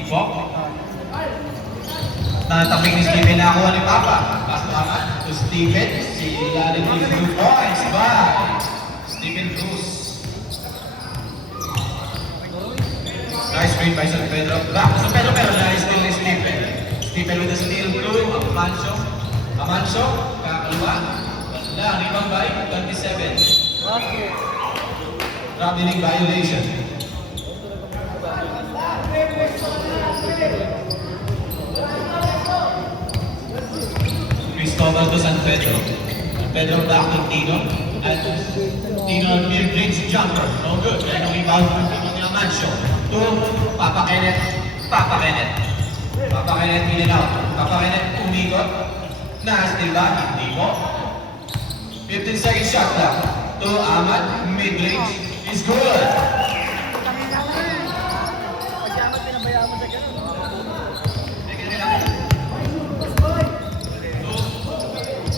Tipo. Natapik ni Steven na ako ni Papa. Pasaman to Steven. Si Ilalim ni 2 points by Steven Cruz. Nice screen by San Pedro. Back to San Pedro pero nice steal ni Steven. Steven with the steal to Amancio. Amancio, kakaluwa. Wala, rebound by 27. Traveling violation. Cristobal to San Pedro. Pedro back to Tino. And Tino mid-range jumper. No good. Kaya nung rebound ni Amancio. To Papa Kenneth. Papa Kenneth. Papa Kenneth in and out. Papa Kenneth umikot. Na-steal ba? Hindi mo. 15 second shot lang. To Ahmad. Mid-range. Is good.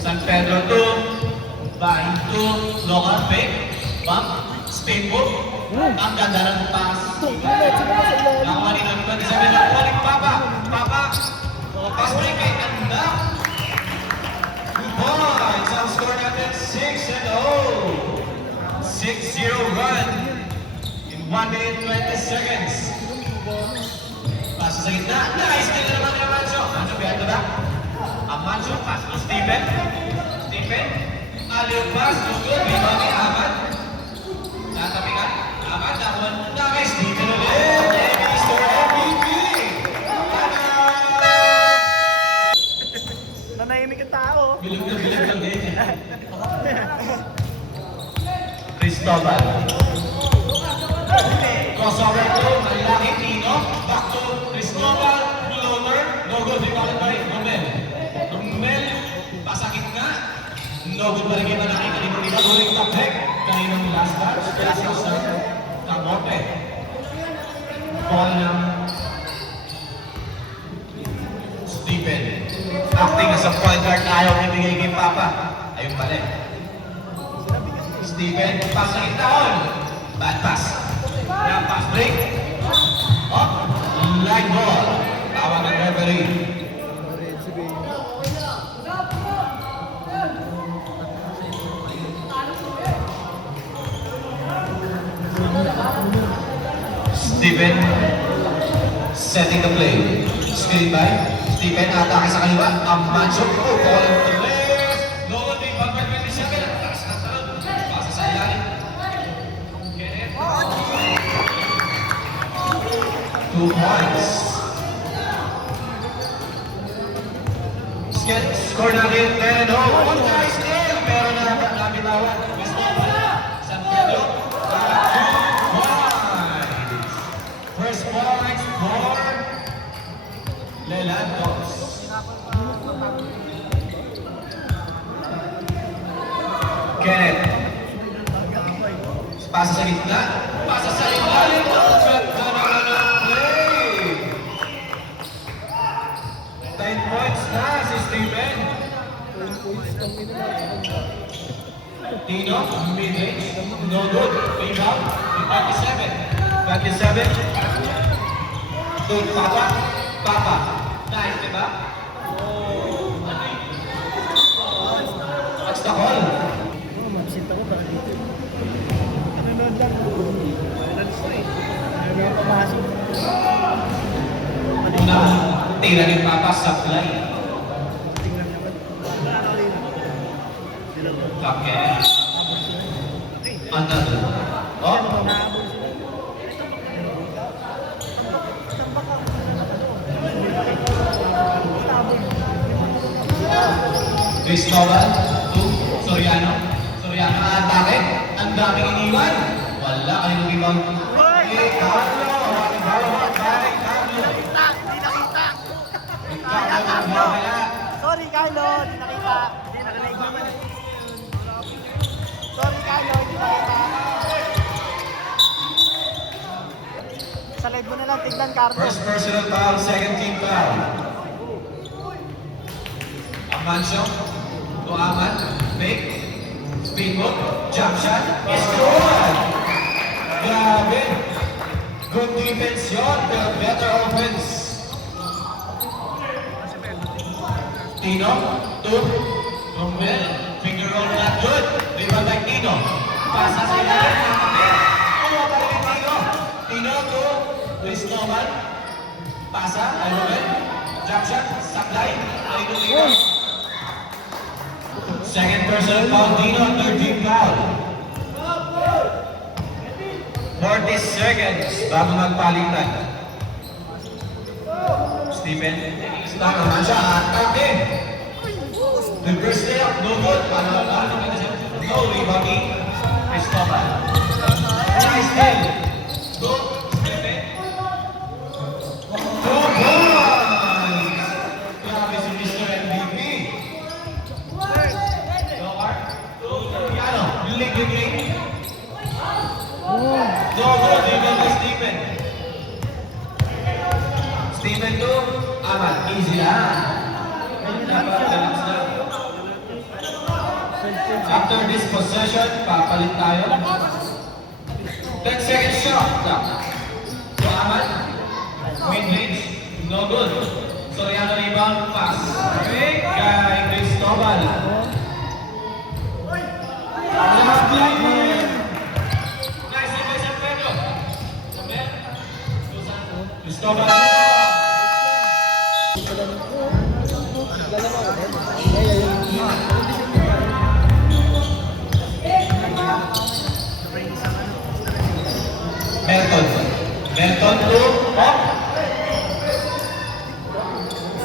San Pedro to Bahin to local fake. Bump. Spin move. Ang ganda ng pass. Nakuha ni ng 27. Nakuha ni Papa. Papa. Pass break kay ganda. Good points. Ang score natin 6-0. 6-0 run in 1 minute 20 seconds. Pass sa gitna. Nice kill na naman ni Amancio. Amancio behind the back. Amancio pass to Steven. Steven. Aliw pass to good. Rebound ni Ahmad. Tatapikan. Ahmad. Nakuha. Nice. Steven ulit. Mr. MVP. Nanahimik ang tao. Bilog lang din. Cristobal. Crossover to Malaki Tino. Back to Cristobal. Floater. No good. Rebounded by Romel. Romel. Pasakit nga. No good pa rin kita nakita ni Marina. Guling tapek. Kaninang last dance. Kasi sa Camote. Ball ng Steven. Acting as a point guard. Ayaw ibigay kay Papa. Ayun pala eh. Steven, pass na itaon. Bad pass. Now pass break. Up. Line ball. Tawag ng referee. Steven setting the play. Screen by Steven. Atake sa kaliwa. Amancio. Oh, ball in the left. No one big ball by 27. 2 points. Score natin 10-0. One guy still. Pero nabitawan. San Pedro. 2 points. First points for Lelantos. Kenneth. Pasa sa gitna. Pasa sa ilalim. Ganda naman ang play. 10 points na si Steven. Tino, mid-range. No good. Rebound. 27. 27. To Papa. Papa. Nice, diba? What's the call? Unang tira ni Papa sa fly. Okay. Another. Oh. Cristobal to Soriano. Soriano atake. Ang daming iniwan. Wala kayong rebound. Carlo. Sorry, Carlo. Di nakita. Sorry, Carlo. Di nakita. Sa live mo na lang tignan, Carlo. First personal foul, second team foul. Amancio to Ahmad. Fake. Spin move. Jump shot. Is good. Grabe. Good defense yun, pero better offense. Tino, 2. Romel, finger roll not good. Rebound by Tino. Pasa sa ilalim, nakapit. Kuha pa rin Tino. Tino to Cristobal. Pasa, ay Romel. Jump shot, saklay. Tino. Second personal foul, Tino, third team foul. 40 seconds bago magpalitan. Stephen, start naman siya, atake. Reverse layup, no good. No rebounding. Cristobal. Nice play. Go, Stephen. 2 points! Grabe si Mr. MVP. Lokar. Ano, lig. No good, rebound by Stephen. Stephen to Aman. Easy lang. Dapat relax lang. After this possession, papalit tayo. 10 second shot lang. So Aman, mid-range, no good. Soriano rebound, pass. Okay, kay Cristobal. Last play. Nice play, San Pedro. Cristobal. Melton to up.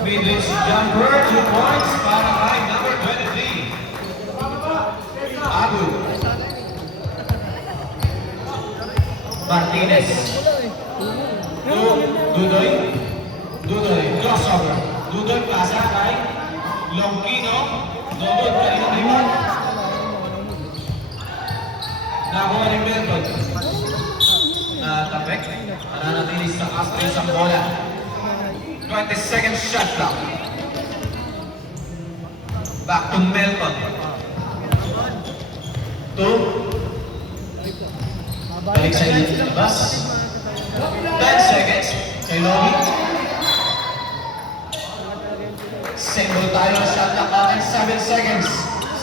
Mid-range jumper, 2 points para kay number 23. Abu. Martinez. To Dudoy. Crossover. Dudoy pasa kay Longkino. No good, kanina rebound. Nakuha ni Melton. Tapek. Nananatilis sa Astros ang bola. 20-second shot clock. Back to Melton. 2. Balik sa labas. 10 seconds. Kay Logi. Single tayo shot clock natin. 7 seconds.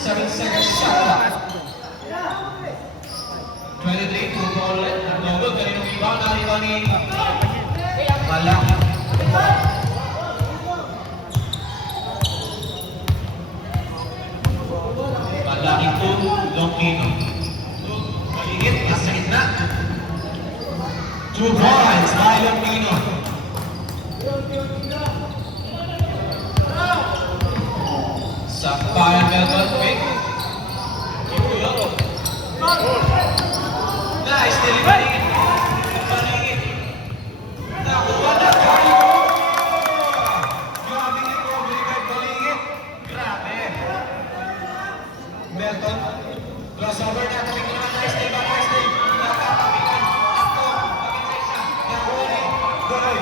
7 seconds shot clock. 23, 2 ball ulit. No good. Kaninong rebound. Nariba ni Malaki. Malaki to Longkino. Maligit. Nasa gitna. 2 points by Longkino. Sampayan Melton. Quick. Nice delivery. Paligid. Nakuha na tayo. Grabe ni Kobe kay Paligid. Grabe. Melton. Crossover na. Tumingin naman. Nice day. Nakakapitan. Ako. Pag-insay siya. Nakuha ni Goy.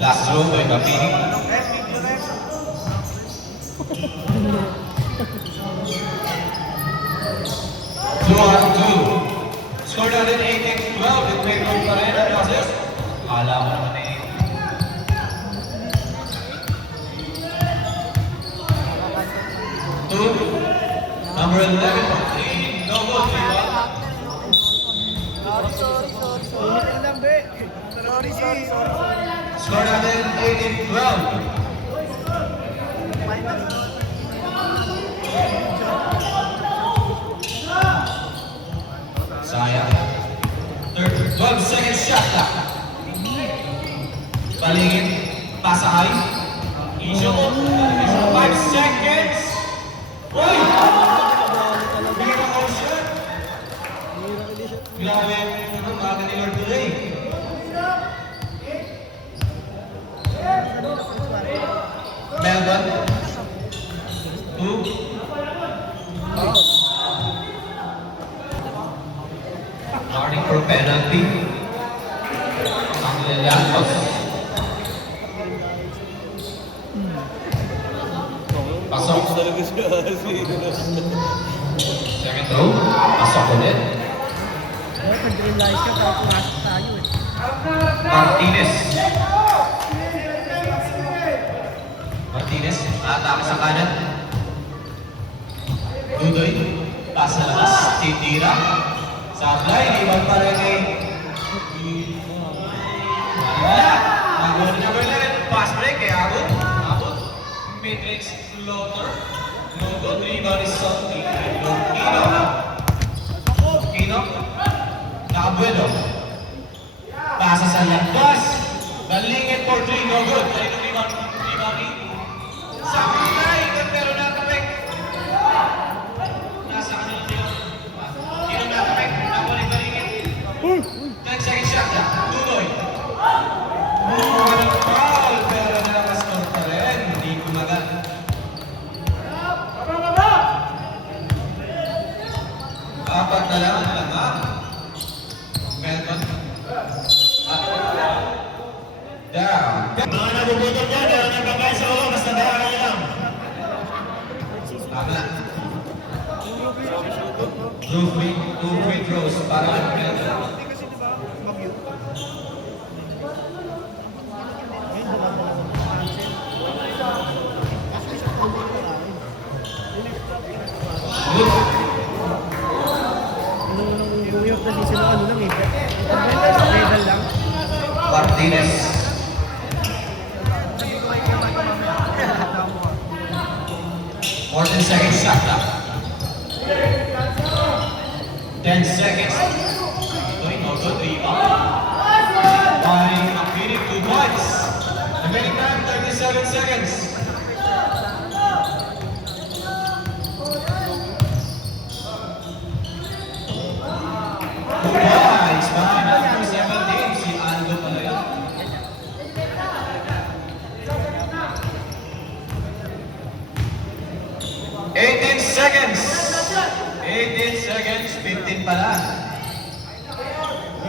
Last row by Kapini. 2-on-2. Score natin 18-12. With may goal pa rin. Process. Alam mo naman eh. Two. Number 11. No goal. Sorry. Score natin 18-12. Sayang. 12-second shot lang. Paligid. Pasahay. Isyo ko. 5 seconds. Uy! Bigyan ako shot. Grabe. Ang baga ni Lord today. Melbourne. 2. Warning for penalty. Ang Lelatos. Pasok. Talaga siya. Second row. Pasok ulit. Nag-realize ka, pero pumasok tayo eh. Martinez. Martinez. Atake sa kanan. Dudoy. Pasa labas. Titira. Sablay. Iwan pa rin eh. Nagawin niya ba rin? Pass break eh. Abot. Abot. Matrix floater. Logo. Rebound is something. Kino. Kino. Nakabuelo. Pasa sa labas. Galingin for 3. No good. Tayo ng rebound. Rebound. Sablay. Pero natapik. Nasa kanila niyo. Kino natapik. Nabalik-baligin. 10 seconds shot na. Tuloy. Walang foul, pero nakascore pa rin. Hindi kumagat. Apat na lang ang lama. Melton. Down. Mga nabubutot niya, pero nagkakaya sa ulo, basta bayaran niya lang. Tama. Two free throws para Melton. New York kasi sila ano lang eh. Medal lang. Martinez. More than seconds shot clock. 10 seconds. Doing no good rebound. By competing 2 points. Remaining time 37 seconds. Points by number 17. Si Aldo pala yun. Seconds. 18 seconds. 15 pala.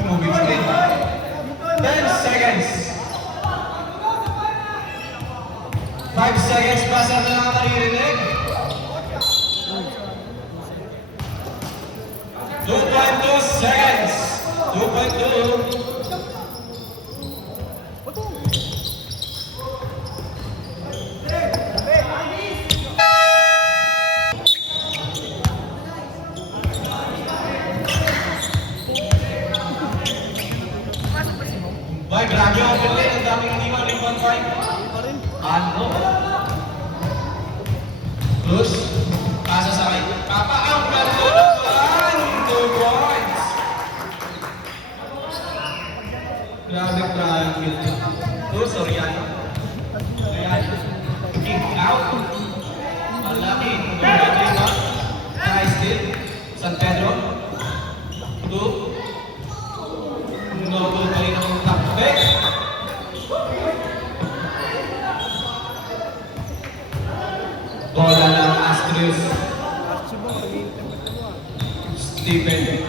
Moving screen. 10 seconds. 5 seconds pa sa mga maririnig. 2.2 seconds. 2.2. Boy, grabe ang open lane. Ang daming iniwan ng 1-5. Ano? Cruz. Pasa sa kay Papa. Ang ganda naman. 2 points. Grabe triangle. Cruz, Oriano. Oriano. Kick out. Malaki. 2-3-1. Nice steal. San Pedro. 2. Noble pa rin ang takbe. Bola ng Astros. Stephen.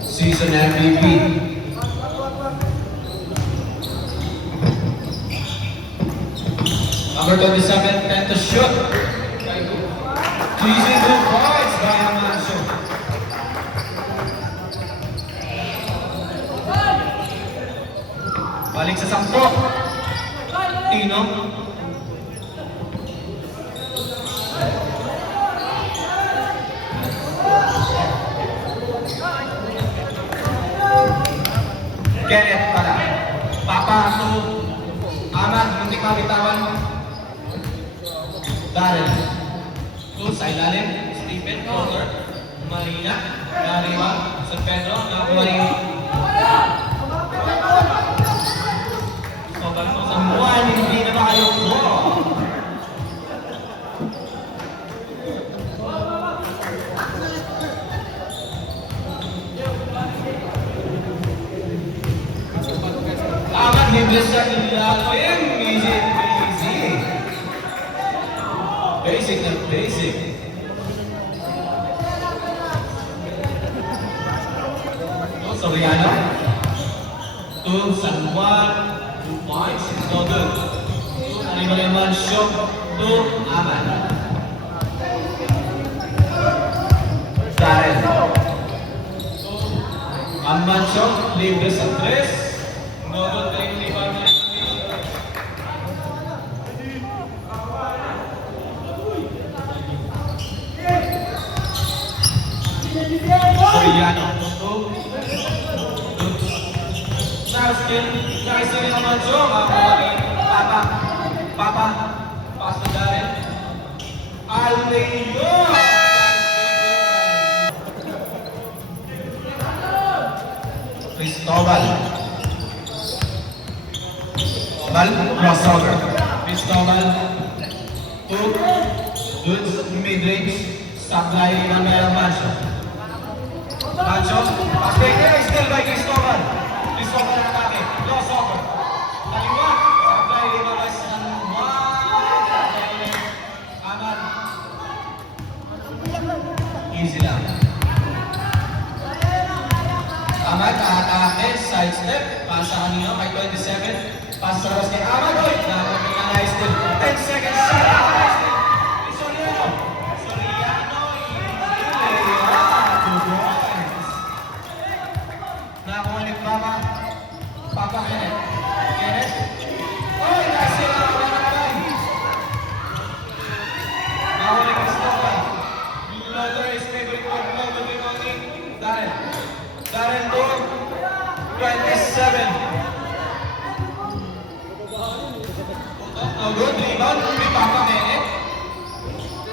Season MVP. Number 27, 10 to shoot. Teasing 2 points by Amancio. Balik sa 10. Tino. Kenneth pala. Papa to Ahmad, muntik mabitawan. Darren. To sa ilalim. Stephen, corner. Marina. Nariwa. San Pedro. Nakakuha sa buwan, hindi na makayoko. Amat hindi sa ilalim. Easy, easy. Basic na basic. Soriano. to San Juan, 2 points, Northern. To Animal Shop, to Aman. Darren. Aman Shop, libre sa 3. Northern, 3 na. Soriano. Nice in naman siya. Papa. Pass to Darren. Aleo. Cristobal. Crossover. Cristobal. Good mid-range. Supply ng Mancho. Mancho. Pass break. Still by Cristobal. Cristobal ang atake. Crossover. Kaliwa. Supply limabas ng Aman. Easy lang. Aman, atake. Side step. Pasa kanino kay 27. Pass sa labas kay Aman. Oy! Nakapag-analyze din. 10 seconds. Soriano. Nakakuha ni Papa Kenneth. Oy, nice yun ang mga kamay. Nakakuha ni Cristobal. Loader is favorite one. Loader rebounding. Darren to 27. No good. Rebound. May Papa Kenneth.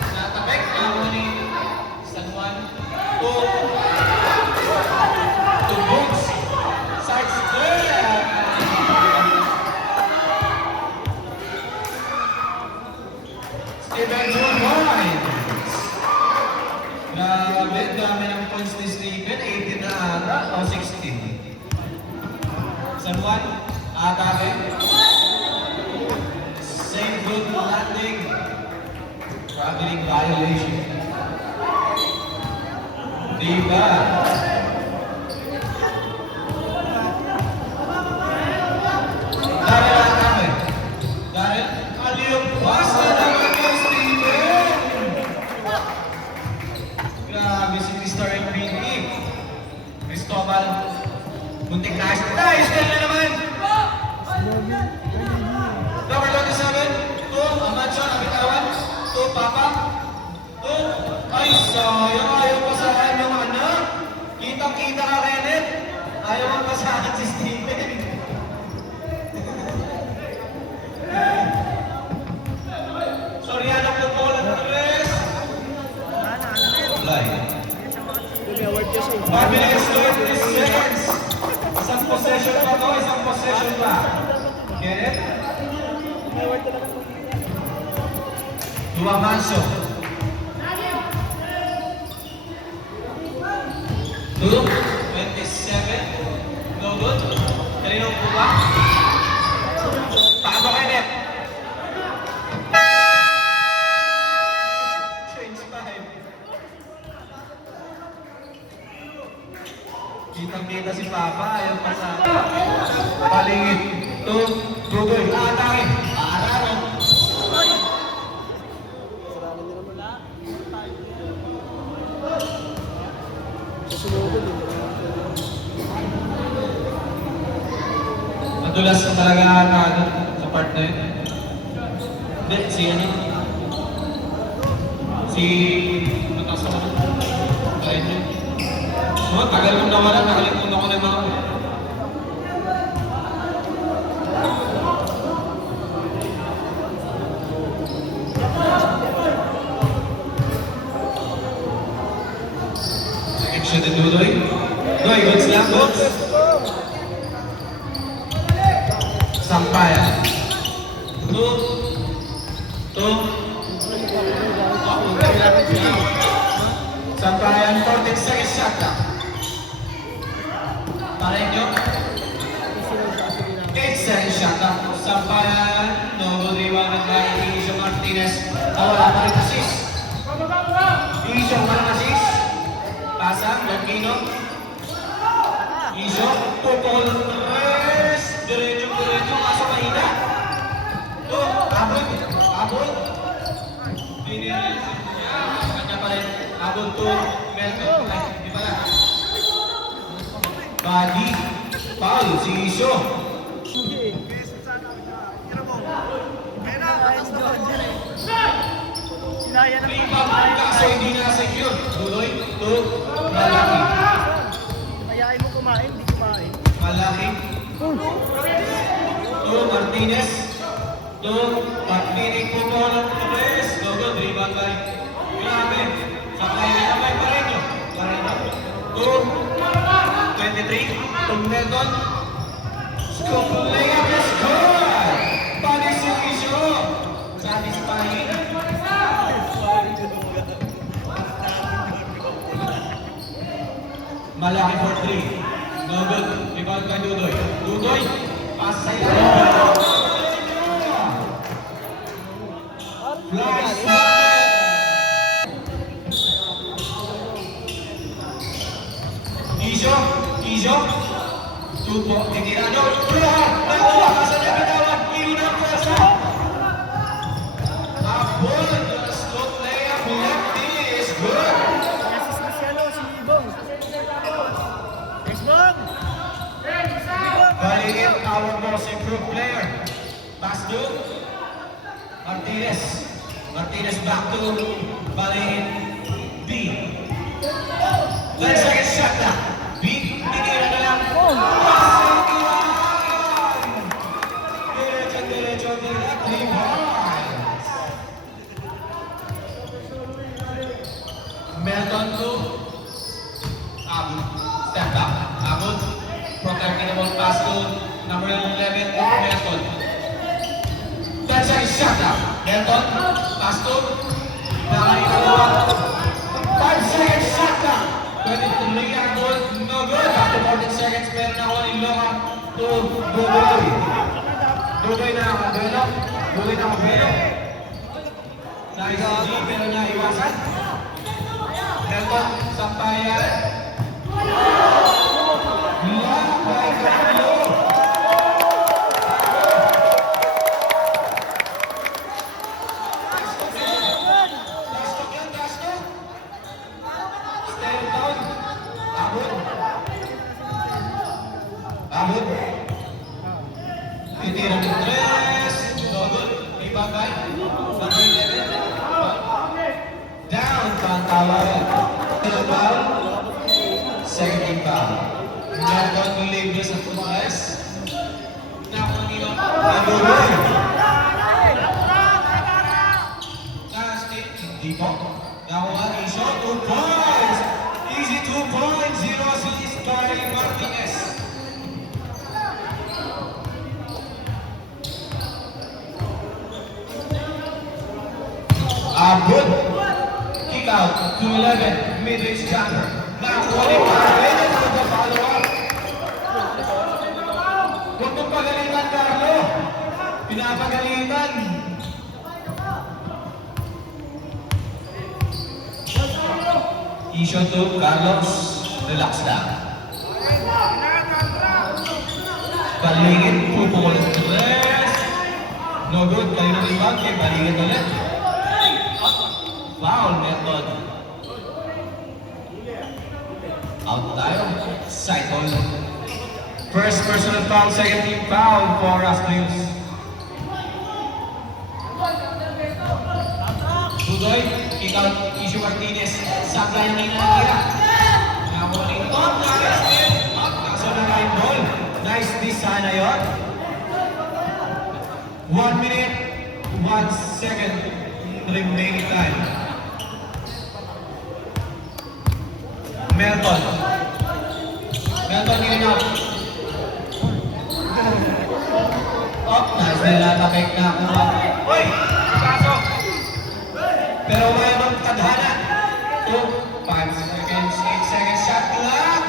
Natapek. Nakakuha ni San Juan. To Boots. Side step. Steven 2 points. Grabe, dami ng points ni Steven. 18 na ata o 16. San Juan, atake. Same good landing. Traveling violation. Diba? Darren, aliyong basta naman kay Steven! Grabe si Mr. MVP. Cristobal, bunting nice na naman! Number 27, to Amancho, nabitawan, to Papa, to, ay sayang, ayaw pasahan yung anak. Kitang-kita ka, Kenneth. Ayaw ang pasahan si Steven. Soriano po po ng tres. Fly. 5 minutes, 30 seconds. Isang possession pa to, isang possession pa. Kenneth? Dua Manso. 2, 27. No good. Kanino po ba? Paano Kenneth? Change time. Kitang-kita si Papa, ayaw pa sa palingit. Tugoy, atake. Aararo. Madulas na talaga sa part na yun. Hindi, si ano? Si... Mataas na ano? Trenyo. Oh, tagal kong nawala, nakalimutan ko na yung mga... Action din Dudoy. Doy, goods lang, goods. Sampayan. Sampayan, 14 seconds shot lang. Pareho nyo? 8 seconds shot lang. Sampayan, no good rebound by Isio Martinez. Wala pa rin assist. Isio, walang assist. Pasang, Longino. Isio, pupol. Diretso, kaso mahina. Abot. Pinilisin niya. Kanya pa rin. Abot to Melton. Ay, di pala. Body. Foul, si Isyo. Rebound, kaso hindi na-secure. Tuloy, to Malaki. Ayain mo kumain, hindi kumain. Malaki. To Martinez. To Martinez po po ng Torres. Logo, rebound balik. Grabe. Sakay na pa rin yun. To 23. To Melton. Scoop layup is good. Panis yung Isyo. Satisfying. Malaki for 3. No good. Rebound kay Dudoy. Dudoy. Pass sa iyo. Flash. Isyo. Tupo. Tingirado. Nakuha. Kasa niya bitawan. Iri ng pwersa. Abol. Scoop layup. Lefty is good. Assist na si ano, si Ibong. Next ball! Balingin, our most improved player. Pass to Martinez. Martinez back to Balingin. B. 10 seconds shot na. B. Tinira na lang. Diretso, directly points. Melton to Abud. Step back. Abud. Protecting the ball pass to number 11, Melton. 10 seconds shot na. Melton. Pass to Nakalimutan. 5 seconds shot na. 23 ang goal. No good. After 14 seconds, meron ako ni Loka to Dudoy. Dudoy na nakabelo. Nice G, pero naiwasan. Melton, sampayan. Lock by Carlo. Tastok. Stay down. Abud. Titira ng 3. No good. Ibagay. Number 11. Down. Pantawaran. Foul. Second foul. Melton libre sa tumaas. Nakunino. Nabuloy. Nasty. Hindi po. Nakuha Isyo. 2 points. Easy 2 points. 0 assists by Martinez. Abud. Kick out to 11. Mid-range jumper. Nakuha ni Martinez with the follow-up. Huwag mong pagalitan, Carlo. Pinapagalitan. Isyo to Carlos. Relax lang. Balingin. Pupukul ng 3. No good. Kayo na rebound. Kaya balingin ulit. Foul method. Out tayo. Side ball. First personal foul, second team foul for Astros. Dudoy, kick out, Isyo Martinez. Sablay na nakira. Nakuha rin ito. Kaso na line ball. Nice design na yun. 1 minute, 1 second remaining time. Melton in out. Nice nila tapik na kuha. Uy! Pasok! Pero may ibang tadhana. 5 seconds, 8 seconds shot clock.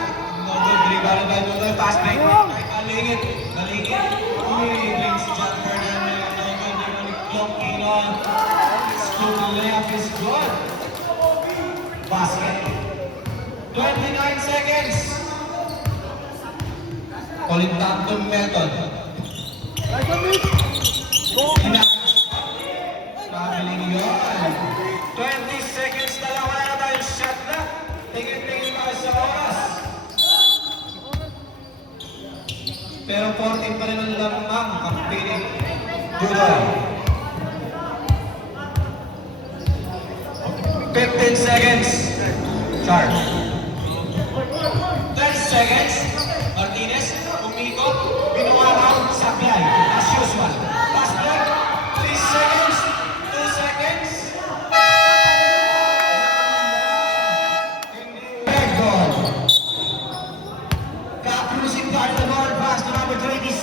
No good, rebound by Dudoy. Fast break. Balingit. Uy, brings jumper na may no good. They want to clock in on. Scoop layup is good. Basket. 29 seconds. Ulit tanto Melton. Pagpapatuloy pa rin ang lamang kapiling. Dudoy. 15 seconds. Charge. 10 seconds. Martinez, umikot, binuwaraw, sablay. As usual. Fast break. 3 seconds. 2 seconds. Red goal. Cruising part of the ball pass to number 27.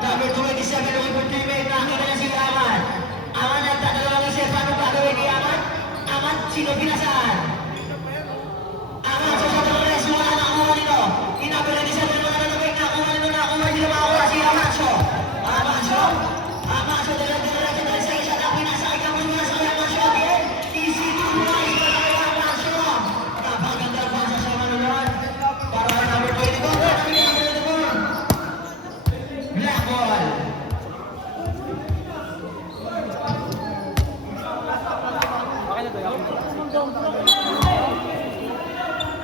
Number 27, looking for teammate. Nakita niya si Aman. Aman nagtatanong isip, paano gagawin ni Aman? Aman, sino pinasaan? Aman, sasatanong na si wala nakakuha nito. Number 27, mga nanabay, nakakuha nito, nakakuha nito, nakakuha si Amancio. Amancio, Amancio, dala-dala-dala sa isa na pinasakay ka mo muna sa Amancio again. Easy to rise, patay Amancio. Napaganda pa sa siya manunan. Para kay number 24, black ball.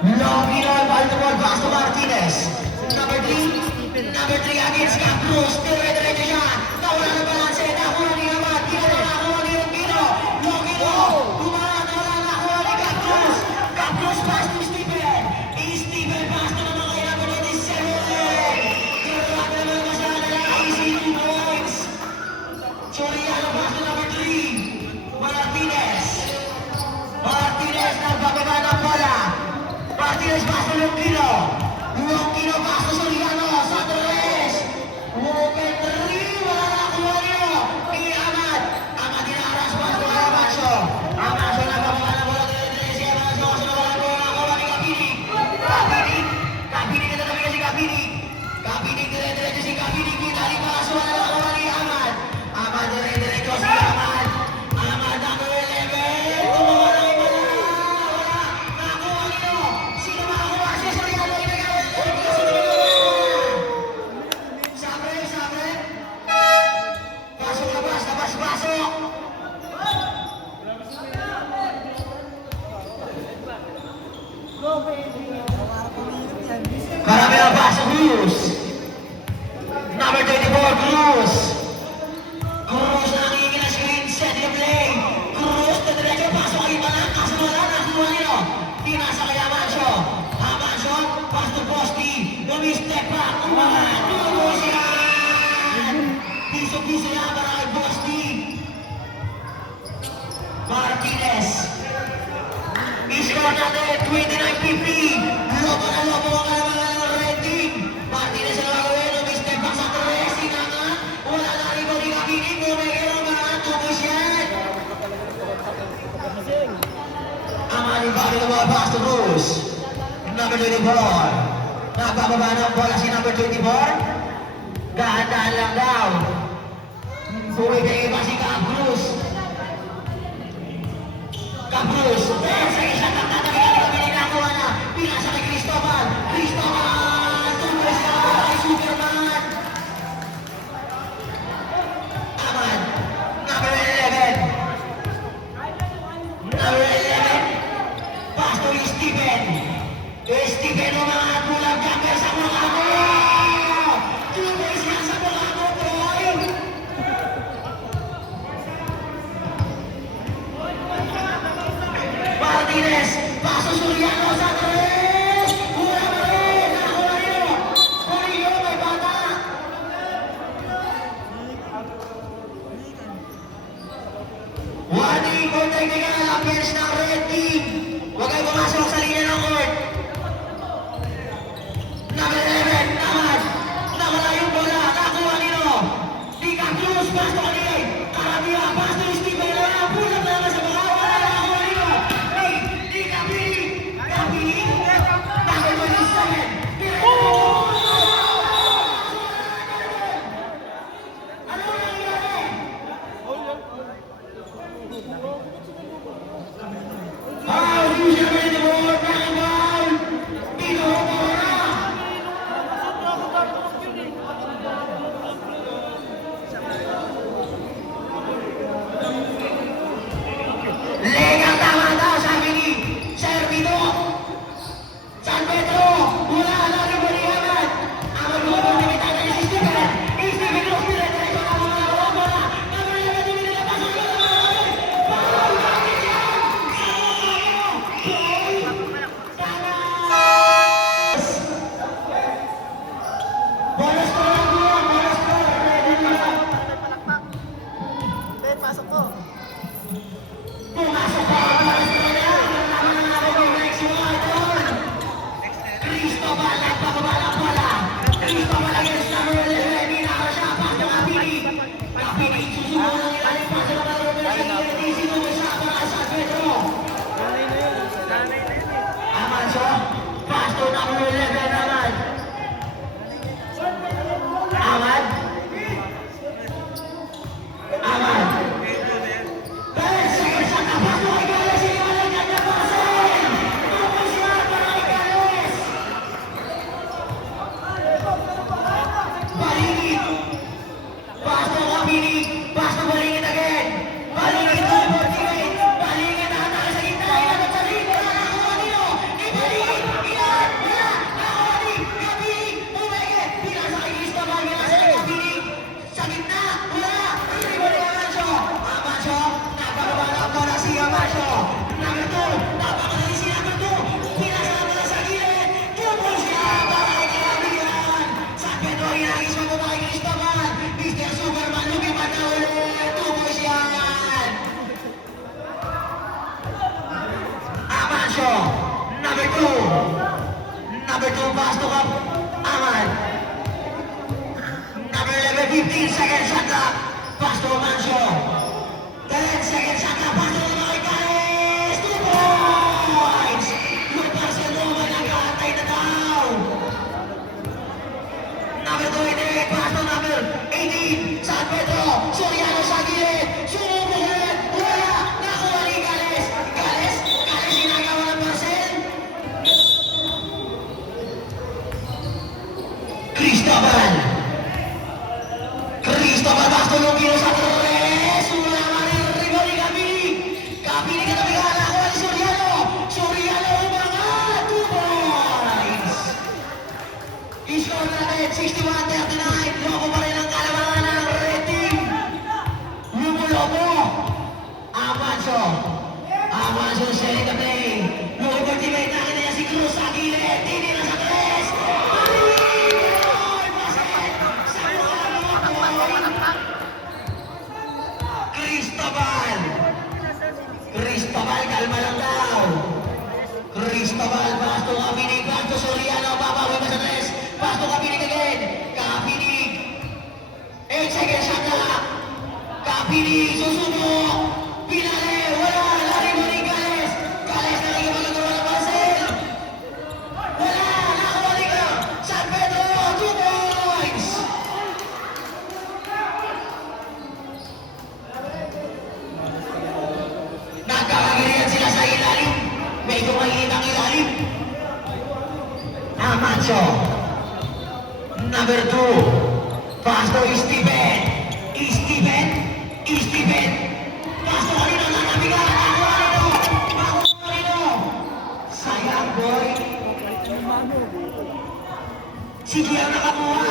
Long Pinoy, Baltimore, Basto Martinez. Number 3 against Capruz. Dire-diretso siya. Nawala ng balanse. Nakuha ni Amat. Nakuha ni Longino. Longino. Nawala nakuha ni Capruz. Capruz pass to Stephen. Stephen pass na naman kay number 27. Grabe naman masyado na easy 2 points. Soriano pass to number 3. Martinez. Martinez nagbababa ng bola. Martinez pass to Longino. Longino pass to Soriano. Sa Torres. Open 3. Wala nakuha niyo. Ni Amat. Amat dinaras pass to Amancio. Amancio nagbababa ng bola. Si Amancio kasi nawala ng bola. Nakuha ni Kapinig. Kapinig na talaga si Kapinig. Kapinig dire-diretso si Kapinig. Kinali para sa wala nakuha ni Amat. Amat dire-diretso si Amat. Amat number 11. Kumuha ng bola. Wala. Nakuha niyo. Sino makakuha? Si Soriano. Sabre. Pasok labas. Marami ang pasok. Cruz. Number 24, Cruz. Cruz na nangingin na screen. Set the play. Cruz na diretso. Pasok kay Malang. Kaso wala. Nakuha niyo. Tinasa kay Amancio. Amancio. Pass to Posti. Step back. Umahan. Tulos yan. Piso-piso yan para kay Posti. Martinez. Score natin. 29-50. Lobo ang kalamangan ng red team. Martinez ang gagawin. Step back sa Torres. Tinangan. Wala na rin ko ni Kapinig. Bumigay ang mga tubos yan. Amani bali ng mga pass to Cruz. Number 24. Nagbababa ng bola si number 24. Dahan-dahan lang daw. Bumibigay pa si Capruz. Capruz. Sa isang tatatagal kami ninakuha na. Pinasa kay Cristobal. Tumbes na bola kay Superman. Aman. Number 11. Pass to Stephen. Stephen umangat mula jumper sa Bulago. Tumbes yan sa Bulago, boy. Martinez. Paso Soriano sa Torres. Wala pa rin. Nakuha niyo. Murillo, may bata. Warning for technical offense ng red team. Huwag kayo pumasok sa linya ng court. Number 11 naman. Nawala yung bola. Nakuha niyo. Di Capruz. Pass to kanina. Arabia. Pass to Stephen. Pulat na naman sa bola. Wala nakuha niyo. Di Kapinig. Number 27. Ano nangyari? Ah! 15 seconds shot clock. Pastor Mancio. 10 seconds shot clock. Pastor Maricales. 2 points. Yung Barcelona nag-aantay na daw. Number 28, Pastor number 18, San Pedro. Soriano sa gilid. Sumubuhin. Wala. Nakuha ni Gales. Gales ginagawa ng Marcel. Cristobal Basto Lugino sa tres. Wala maririba ni Capini. Capini katabihan. Nakuha ni Soriano. Soriano umangat. 2 points. I-score natin 61-39. Loko pa rin ang kalamangan ng red team. Lumulobo. Amanso. Amanso setting the play. Lumulobo-ultimate natin niya si Cruz sa gilid. Tinira sa tres. Cristobal, kalma lang daw. Cristobal, Basto Kapinig, Basto Soriano, babawi pa sa tres. Basto Kapinig again. Kapinig. 8 seconds shot clock. Kapinig, susubok. Pinali, wala. Lari mo ni Gales. Gales na nakikipagagawa ng Marcel. Wala, nakuha ni San Pedro, 2 points. Nagkakagirihan sila sa ilalim. Medyo mainit ang ilalim. Amancio. Number 2. Pastor Steven. Steven. Pastor kanina nanabigan. Nakuha nito. Sayang boy. Si Gian nakakuha.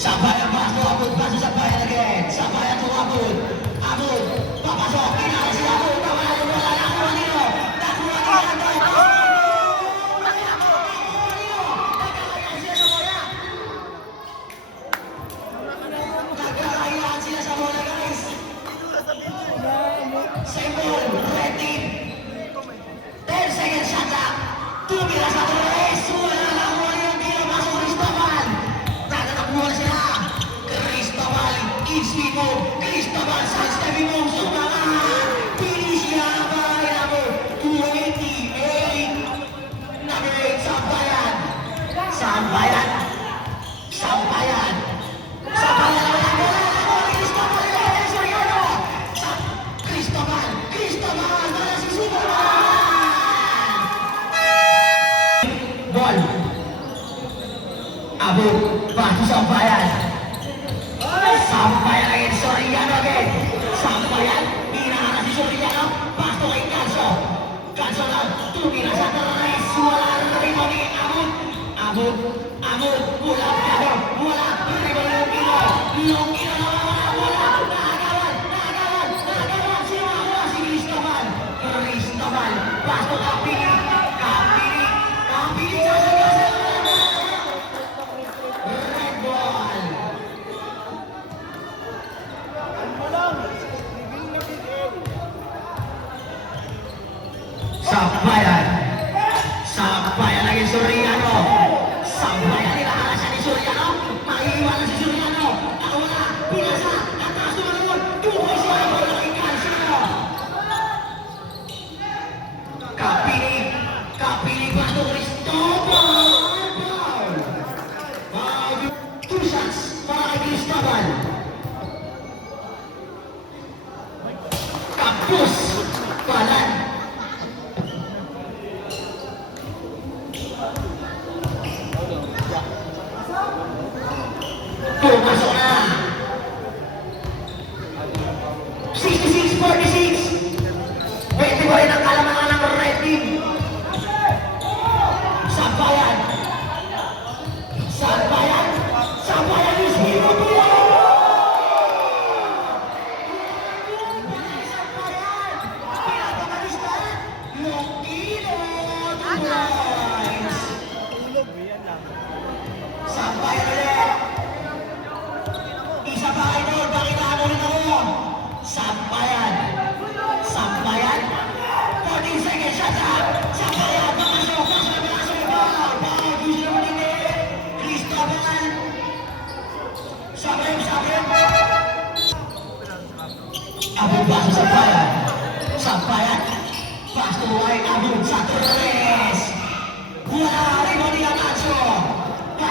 Sabayan Basto, Abud, Basto sabayan again. Sabayan to Abud. Abud, papasok. Pinaka si Abud. Tama na yung bola. Nakuha nito. Nakuha ni Ando. Nagkakahiyan sila sa bola, guys. Same ball, red team. 10 seconds shot clock. Tumira sa tres. Wala na nakuha niyo. Pinapasok Cristobal. Nagtatakbuhan na sila. Cristobal, Instigo. Cristobal, sidestepping move. Sumangat. Finish niya. Bayan mo. 28. Number 8, Sampayan. Sampayan. Sampayan. Sampayan naman ang bola. Nakuha ni Cristobal. Ilagay ni Soriano. Cristobal. Para si Superman. Ball. Abud, Basto Sampayan. Sampayan again, Soriano again. Sampayan, hinahanap si Soriano. Basto kay Canso. Canso lang, tumira sa tres. Wala rin mo ni Abud. Abud, wala Abud. Wala, rin mo ni Longino. Longino na wala. Nakagawan. Sino nakuha si Cristobal? Basto Kapinig. Kapinig sasagasa. Red ball. Sampayan lagi Soriano. Sampayan, nilahalas siya ni Soriano. Maiiwanan si Soriano. Ako wala.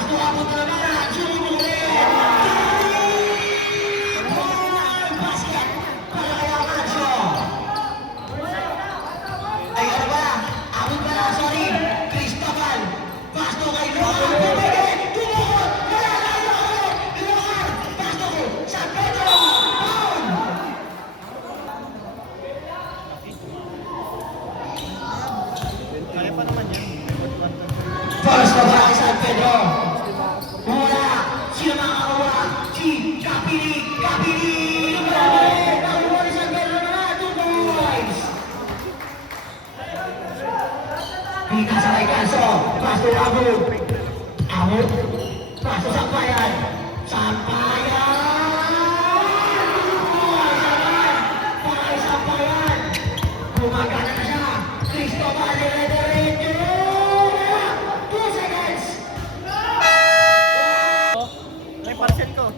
Pasto abot na naman. Sumubok ulit. Basket. Para kay Amancio. Ay, ano ba? Abot pa na, sorry. Cristobal. Pasto kay Luan. Bumigay. Tumukot. Wala na Luan. Luan. Pasto ko. San Pedro. Down. Kaya pa naman yan. First na ba kay San Pedro? Wala. Sino makakawa? Si Kapili. Kapili. Nakuha ni San Pedro naman. 2 points. Pinasa kay Canso. Pasto abot. Abot. Pasto Sampayan. Sampayan. Pakay Sampayan. Gumagana na siya. Cristobal dire-diretso. 2 seconds. Ay, parcel ko.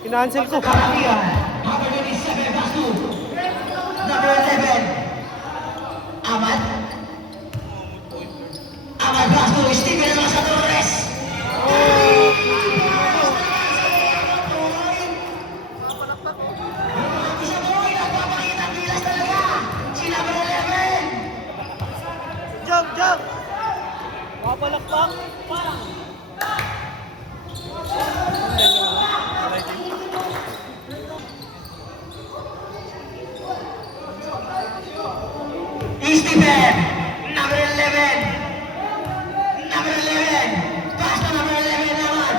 Kinancel ko. Karamihan. Habang yun is 7 plus 2. Number 11. Amad. Amad plus 2. Steven naman sa Torres. Isa boy. Nagpapakita ang bilas talaga. Si number 11. Jump, jump! Mapalakpak! Parang! Steven. Number 11. Number 11. Pass to number 11 naman.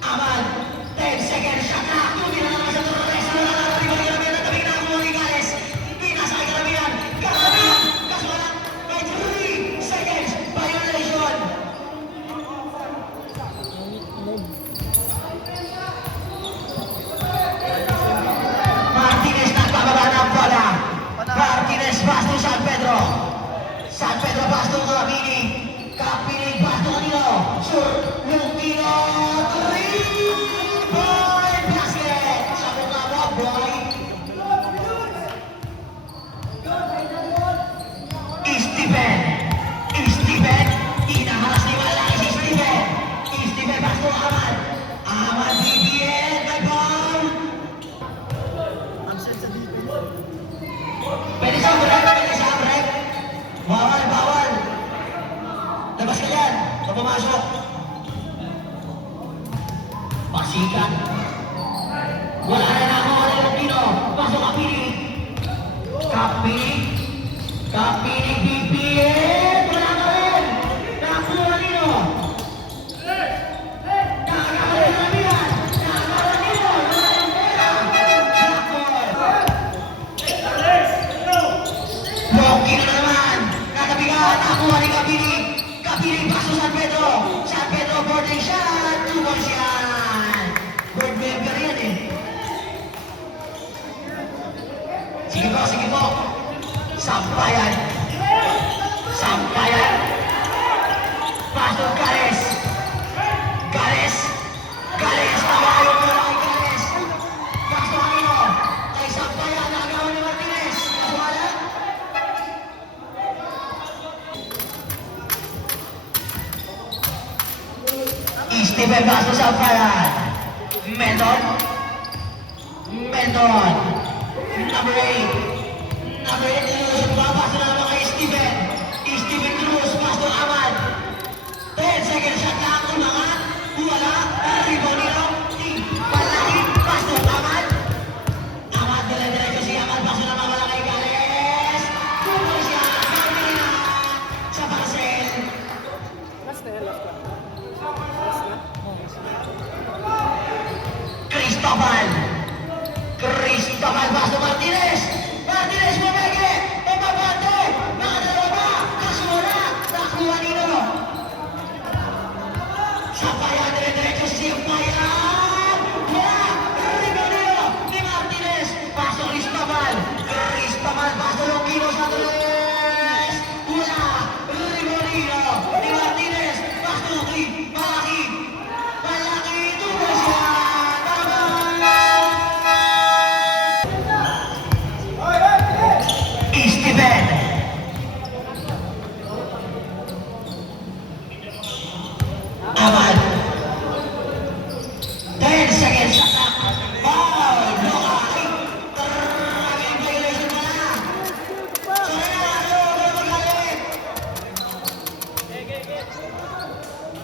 Amad. 10 seconds. Shot na. Tuloy na naman sa Torres. Wala na natin yung Karamihan at tabing na ang mga Gales. Pinasa kay Karamihan. Karamihan. Kaso wala. May 3 seconds. Violation. Martinez nagbababa ng bola. Martinez pass to San Pedro. San Pedro pass to Kapini. Kapini pass to kanino? Sir Lugino. 3-point basket. Sa mukha mo, boy. Steven. Steven. Inaharas ni Malaki si Steven. Steven pass to Amad. Amad BBN. May ball. Absent sa defense. Pwede sa break, pwede sa break. Bawal, bawal. Labas ka yan. Pag pumasok. Pasikan. Wala na na ako. Wala yung Pino. Pasok Kapili. Kapili. Kapili BPN. Wala ka rin. Nakuha nino. Nakakaroon ng Karamihan. Nakakaroon nino. Wala yung pera. Moki na naman! Natabigan! Nakuha ni Kapili! Kapili paso San Pedro! San Pedro boarding shot! 2 points yan! Board member yan eh! Sige po, sige po! Sampayan! Sampayan! Paso Gales! Gales! Gales! Tawa kayo muna kay Gales! Paso kanino? Kay Sampayan! Nakagawa ni Martinez! Kaso wala? Steven Basto Sampayan. Meton. Meton. Number 8. Number 8 Cruz. Babasa na naman kay Steven. Steven Cruz. Basto Amad. 10 seconds shot lang. Umangat. Wala. Rebound nila. Palaki. Basto Amad. Amad. Dire-diretso si Amad. Basto naman wala kay Gales. Tuloy siya. Sabi na. Sa Barcel. Last na yan, last na. Cristobal. Cristobal Basto Martinez. Martinez bumeke. Pababante. Nakadalawa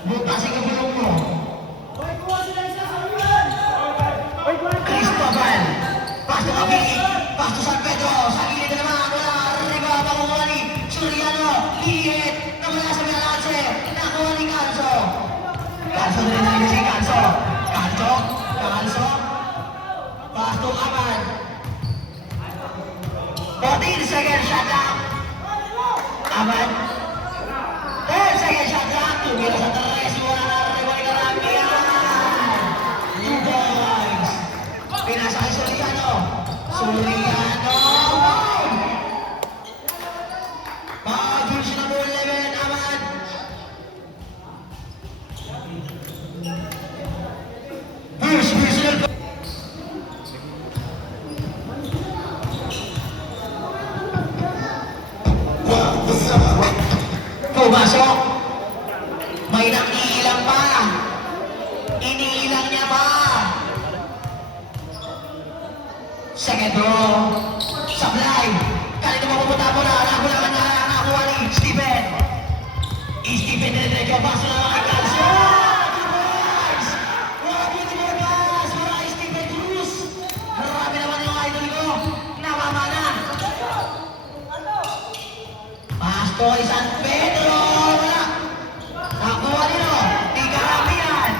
Butasin ka bulong mo. Cristobal. Pasto Abigi. Pasto San Pedro. Sa gilid na naman. Wala. Arriba. Pangungani. Soriano. Lihit. Nawala sa Mialance. Nakuha ni Canso. Canso na rin na si Canso. Canso. Canso. Pasto Abad. 14 seconds shot clock. Abad. 10 seconds shot clock. Tumira sa tres. Wala na arriba ni Caramian. 2 points. Pinasa kay Soriano. Soriano. Pag-full siya na ball level. Abad. Personal. Pumasok. May nangiilang pa. Iniilang niya pa. Second row. Sablay. Kanito mapupunta mo na. Nakulangan na. Nakuha ni Steven. Steven dire-diretso. Paso na kay Calcio. Wala beautiful pass. Wala Steven Cruz. Marami naman yung idol ko. Namamana. Pasto kay San Pedro. Wala. Nakuha nino. Di Caramian.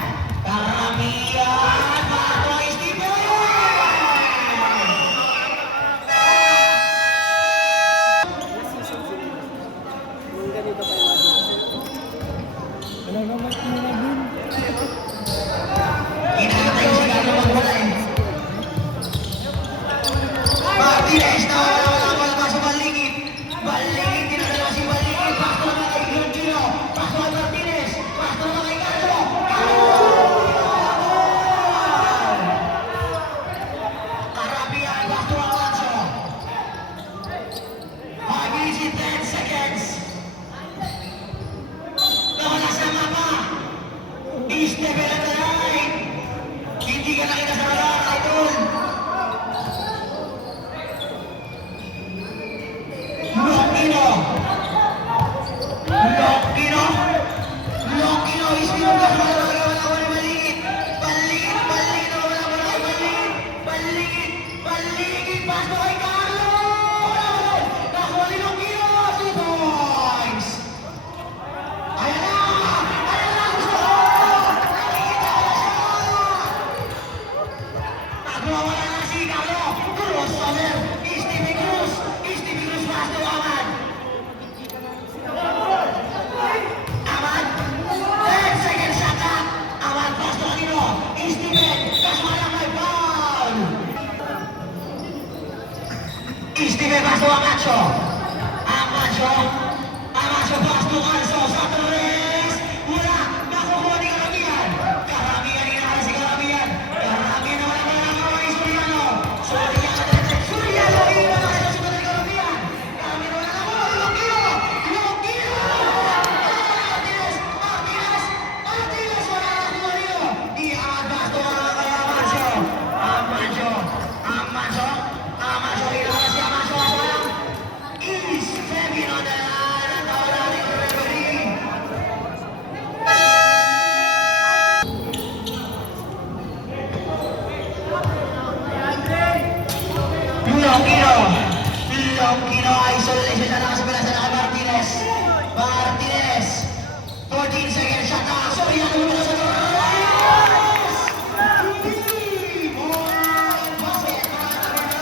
Caramian. Pasto kay Steven. Yung ganito pa yung wala naman tinanabin. Hinahintay ko si Carlo magwala eh. Martinez na wala pa sa Baligid. Baligid, tinadala si Baligid. Pasto na kay Giorgino. Pasto kay Martinez. Pasto na kay Carlo. Caramian, pasto na Alonso. Magisin 10 seconds. Nawala sa mapa. Steven at the line. Hindi ka nakita sa radar, idol. Lokino. Lokino. Lokino. Isinunod mo na wala Baligid. Baligid. Baligid. Wala Baligid. Baligid. Baligid. Pasto kay Carlo. Nakuha ni Lokino. 2 points. Ayan na. Ayan na. Gusto ko. Nakikita ko na siya. Nagwawala na si Carlo. Crossover. Stevie Cruz. Stevie Cruz. Pasto Abad. Abad. 10 seconds shot clock. Abad. Pasto kanino. Steven. Kaso wala may foul. Steven Pasto Amacho. Amacho. Amacho Pasto Calcio sa tres. Wala. Nakukuha ni Caramian. Caramian. Inakala si Caramian. Caramian na wala nakuha ni Soriano. Soriano. Soriano. Inakala sa sunod ni Caramian. Caramian wala nakuha. Lokino. Lokino. Martinez. Martinez. Martinez. Wala nakuha niyo. Iangat Pasto kay Amacho. Amacho. Amacho. Amacho. Inakala si Amacho. Walang Steven on the line. At wala ni referee. Lokino. Lokino. Isolation na nakasabila sa kay Martinez. Martinez. 14 seconds shot na. Soriano muna sa tres. Basket para number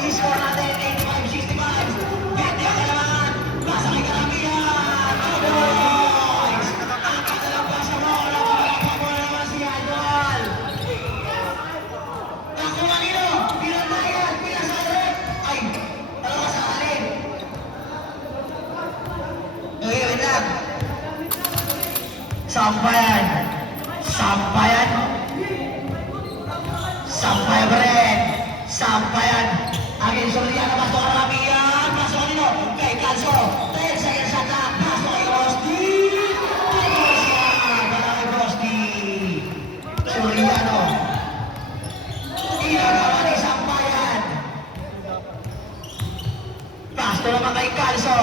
9. I-score natin 85-65. Ganda ka naman. Nasa kay Caramian. Boys. Ang ganda ng basa mo. Nakapagpapula naman si Idol. Nakuha nino. Pinandayan. Pinasalit. Ay. Ano ka sa alin? Okay, wait lang. Sampayan. Sampayan. Sampayan pa rin. Sampayan. Again, Soriano. Pasto Caramian. Pasto kanino. Kay Calcio. 10 seconds shot clock. Pasto kay Rosti. Tulos yan. Para kay Rosti. Soriano. Ginagawa ni Sampayan. Pasto naman kay Calcio.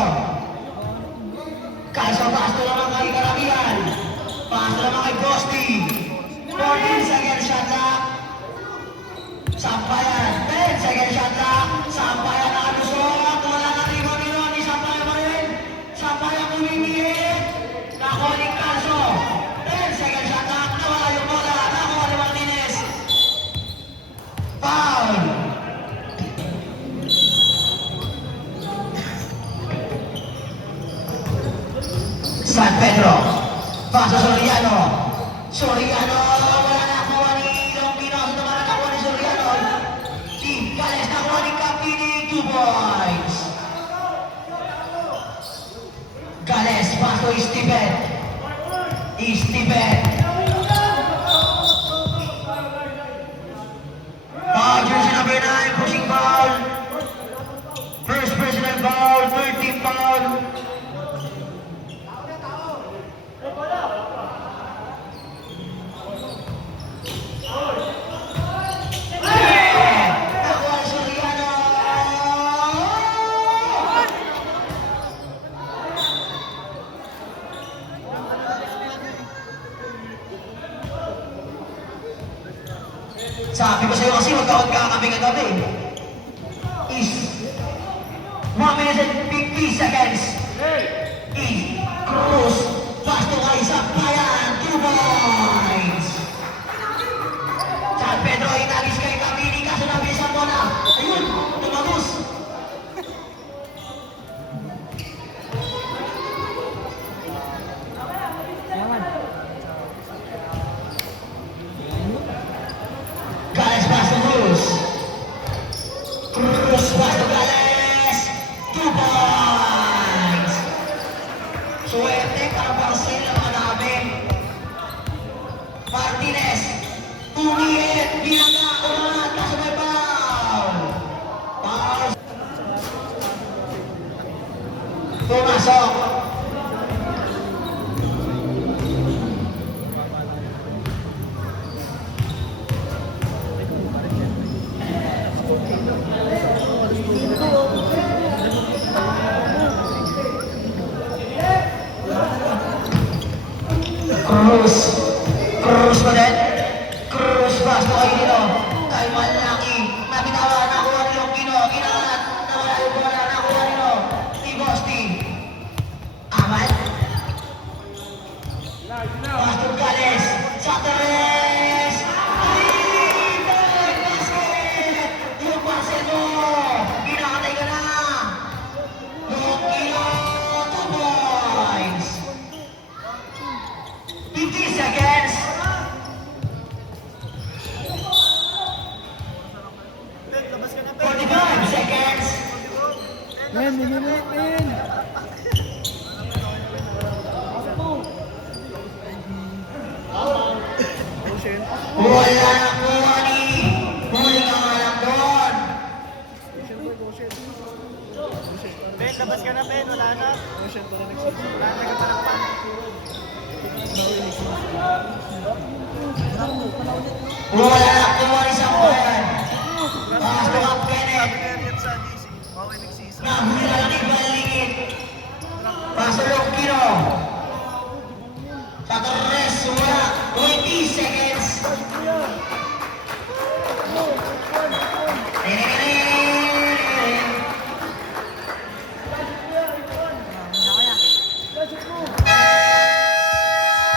Kaso pasto naman kay Karamihan. Pasto naman kay Bosti. 14 seconds shot clock. Sampayan. 10 seconds shot clock. Sampayan na kalusot. Wala na rin Romero. Ni Sampayan pa rin. Sampayan kumimihit. Nakuha ni Caso. 10 seconds shot clock. Nawala yung bola. Nakuha ni Martinez. Foul. San Pedro. Pasa Soriano. Soriano. Wala na kuha ni Longino. Ito wala na kuha ni Soriano. Team Gales na kuha ni Capini. 2 points. Gales. Paso Steven. Steven. Jersey number 9. Pushing foul. First personal foul. 13 foul. Sabi ko sa'yo kasi magkawag ka kami kagabi. Is 1 minute and 50 seconds. Is Cruz. Pasto kay Sampayan. 2 points. San Pedro inalis kay Camini. Kaso nabisan mo na. Ayun, tumagos. Gales pasto Cruz. Cruz pasto Gales. 2 points. Suwerte para Marcel ang manabing. Martinez. Tumihit. Binaga. Umangat. Kaso may foul. Foul. Pumasok. Cruz. Cruz pa din. Cruz pasto kay Dino. Kay Malaki. Napitawa. Nakuha ni Longino. Kinangat. Nawala yung bola. Nakuha nilo. Tibosti. Aman. Pasto Gales. Sa Teres. Basket. Yung Marcel mo. Kinakatay ka na. Longino. 2 points. 50 seconds. 45 seconds. Men, minimit, men. Wala na kuha ni. Huli ka nga lang doon. Ben, labas ka na, Ben. Wala na. Wala na ka parang pan. Wala na